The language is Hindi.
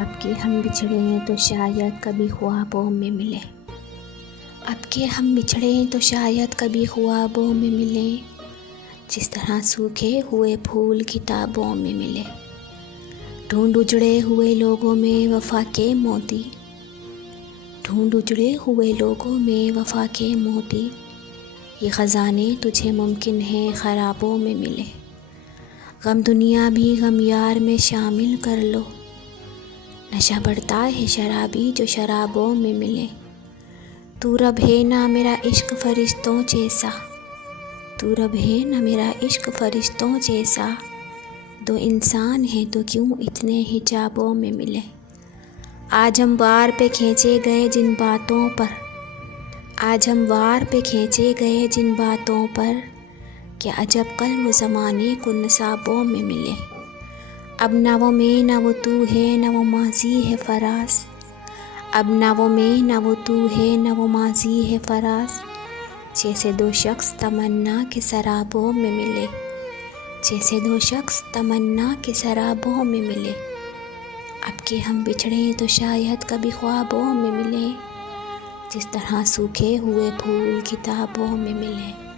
अब के हम बिछड़े तो शायद कभी ख्वाबों में मिले। अब के हम बिछड़े तो शायद कभी ख्वाबों में मिले। जिस तरह सूखे हुए फूल किताबों में मिले। ढूंढ उजड़े हुए लोगों में वफा के मोती। ढूंढ उजड़े हुए लोगों में वफा के मोती। ये ख़ज़ाने तुझे मुमकिन है ख़राबों में मिले। गम दुनिया भी गम यार में शामिल कर लो। नशा बढ़ता है शराबी जो शराबों में मिले। तू रब है ना मेरा इश्क फरिश्तों जैसा। तू रब है ना मेरा इश्क फरिश्तों जैसा। दो इंसान हैं तो क्यों इतने हिजाबों में मिले। आज हम वार पे खींचे गए जिन बातों पर। आज हम वार पे खींचे गए जिन बातों पर। क्या अजब कल वो ज़माने को नसाबों में मिले। अब ना वो मैं ना वो तू है ना वो माजी है फरास। अब ना वो मैं ना वो तू है ना वो माजी है फरास। जैसे दो शख्स तमन्ना के सराबों में मिले। जैसे दो शख्स तमन्ना के सराबों में मिले। अब के हम बिछड़े तो शायद कभी ख्वाबों में मिले। जिस तरह सूखे हुए फूल किताबों में मिले।